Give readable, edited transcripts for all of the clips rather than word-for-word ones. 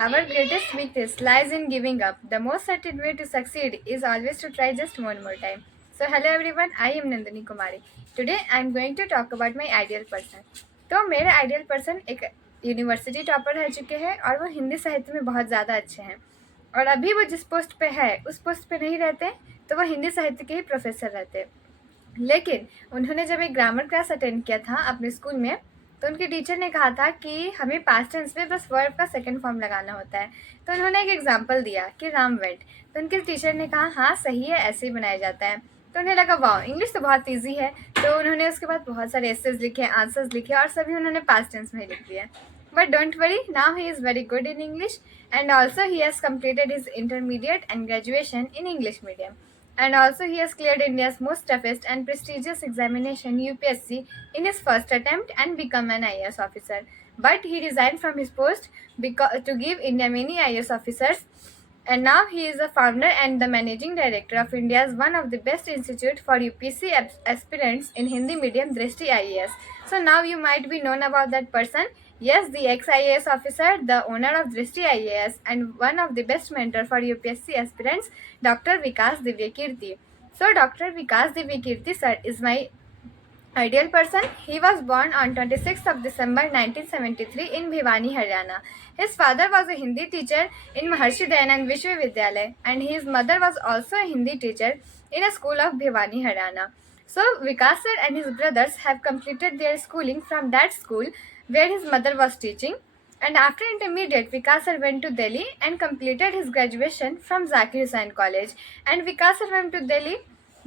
Our greatest weakness lies in giving up. The most certain way to succeed is always to try just one more time. So, hello everyone, I am Nandini Kumari. Today I am going to talk about my ideal person. तो मेरे ideal person एक university topper रह चुके हैं और वो हिंदी साहित्य में बहुत ज़्यादा अच्छे हैं और अभी वो जिस पोस्ट पे है उस पोस्ट पे नहीं रहते तो वो हिंदी साहित्य के ही प्रोफेसर रहते। लेकिन उन्होंने जब एक ग्रामर क्लास अटेंड किया था अपने स्कूल में तो उनके टीचर ने कहा था कि हमें पास्ट टेंस में बस वर्ब का सेकंड फॉर्म लगाना होता है। तो उन्होंने एक एग्जांपल दिया कि राम वेंट। तो उनके टीचर ने कहा हाँ सही है, ऐसे ही बनाया जाता है। तो उन्हें लगा वाह इंग्लिश तो बहुत ईजी है। तो उन्होंने उसके बाद बहुत सारे एसेज लिखे, आंसर्स लिखे और सभी उन्होंने पास्ट टेंस में लिख दिया। But don't worry, now he is very good in English and also he has completed his intermediate and graduation in English medium. And also he has cleared India's most toughest and prestigious examination UPSC in his first attempt and become an IAS officer. But he resigned from his post to give India many IAS officers, and now he is the founder and the managing director of India's one of the best institute for UPSC aspirants in Hindi medium, Drishti IAS. So now you might be known about that person. Yes, the ex-IAS officer, the owner of Drishti IAS, and one of the best mentor for UPSC aspirants, Dr. Vikas Divyakirti. So Dr. Vikas Divyakirti sir is my ideal person. He was born on 26th of December 1973 in Bhiwani, Haryana. His father was a Hindi teacher in Maharshi Dayanand Vishwavidyalaya and his mother was also a Hindi teacher in a school of Bhiwani, Haryana. So Vikas sir and his brothers have completed their schooling from that school where his mother was teaching. And after intermediate, Vikas sir went to Delhi and completed his graduation from Zakir Hussain College. And Vikas sir went to Delhi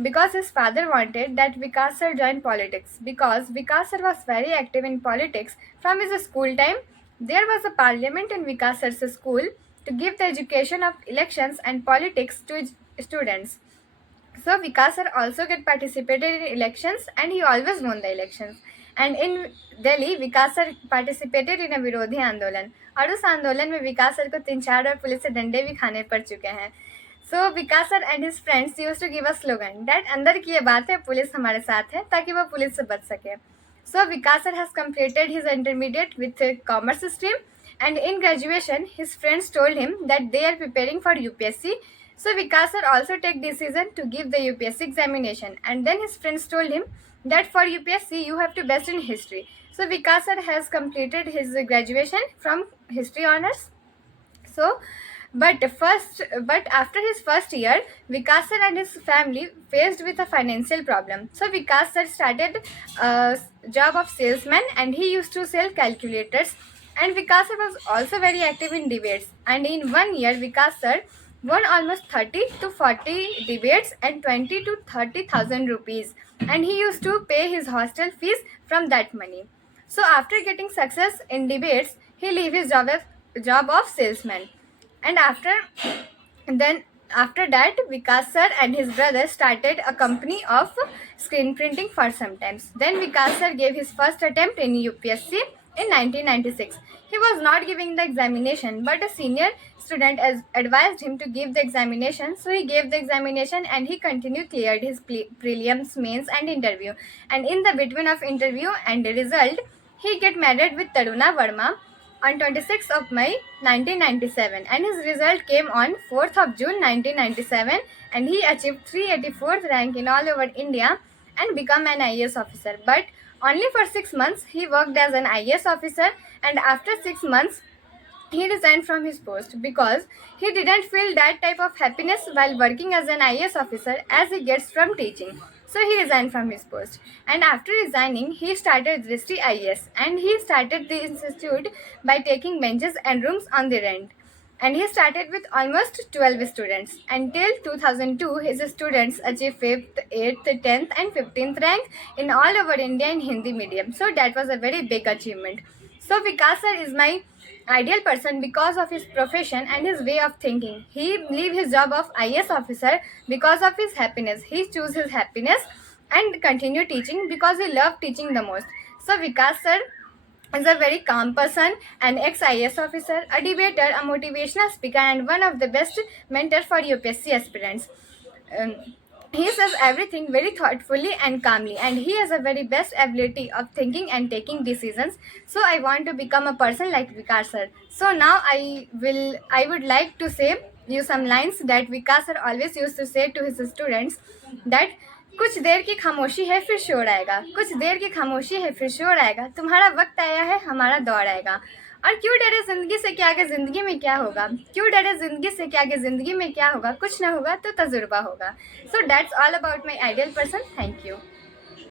because his father wanted that Vikas sir join politics, because Vikas sir was very active in politics from his school time. There was a parliament in Vikas sir's school to give the education of elections and politics to students. So Vikas sir also get participated in elections and he always won the elections. And in Delhi, Vikas sir participated in a विरोधी आंदोलन और उस आंदोलन में विकास sir को 3-4 बार police से डंडे भी खाने पड़ चुके हैं. So Vikas sir and his friends used to give a slogan that अंदर की ये बात है, पुलिस हमारे साथ है, ताकि वो पुलिस से बच सके. So Vikas sir has completed his intermediate with a commerce stream, and in graduation his friends told him that they are preparing for UPSC. So Vikas sir also take decision to give the UPSC examination, and then his friends told him that for UPSC you have to best in history. So Vikas sir has completed his graduation from history honors. So but after his first year, Vikas sir and his family faced with a financial problem. So Vikas sir started a job of salesman and he used to sell calculators. And Vikas sir was also very active in debates. And in 1 year, Vikas sir won almost 30 to 40 debates and 20 to 30,000 rupees. And he used to pay his hostel fees from that money. So after getting success in debates, he leave his job of salesman. And after that, Vikas sir and his brother started a company of screen printing for some times. Then Vikas sir gave his first attempt in UPSC in 1996. He was not giving the examination, but a senior student advised him to give the examination. So he gave the examination and he continued cleared his prelims, mains and interview. And in the between of interview and the result, he get married with Taruna Verma on 26th of May 1997, and his result came on 4th of June 1997, and he achieved 384th rank in all over India and become an IAS officer. But only for 6 months he worked as an IAS officer, and after 6 months he resigned from his post because he didn't feel that type of happiness while working as an IAS officer as he gets from teaching. So he resigned from his post. And after resigning, he started Drishti IAS, and he started the institute by taking benches and rooms on the rent. And he started with almost 12 students. Until 2002, his students achieved 5th, 8th, 10th and 15th rank in all over India in Hindi medium. So that was a very big achievement. So Vikas sir is my ideal person because of his profession and his way of thinking. He leave his job of IAS officer because of his happiness. He choose his happiness and continue teaching because he loved teaching the most. So Vikas sir is a very calm person, an ex-IAS officer, a debater, a motivational speaker, and one of the best mentors for UPSC aspirants. Um, He says everything very thoughtfully and calmly, and he has a very best ability of thinking and taking decisions. So I want to become a person like Vikas sir. So now I would like to say you some lines that Vikas sir always used to say to his students, that कुछ देर की खामोशी है फिर शोर आएगा, कुछ देर की खामोशी है फिर शोर आएगा, तुम्हारा वक्त आया है हमारा दौर आएगा। और क्यों डरे जिंदगी से क्या आगे जिंदगी में क्या होगा, क्यों डरे जिंदगी से क्या आगे जिंदगी में क्या होगा, कुछ ना होगा तो तजुर्बा होगा। So that's all about my ideal person. Thank you.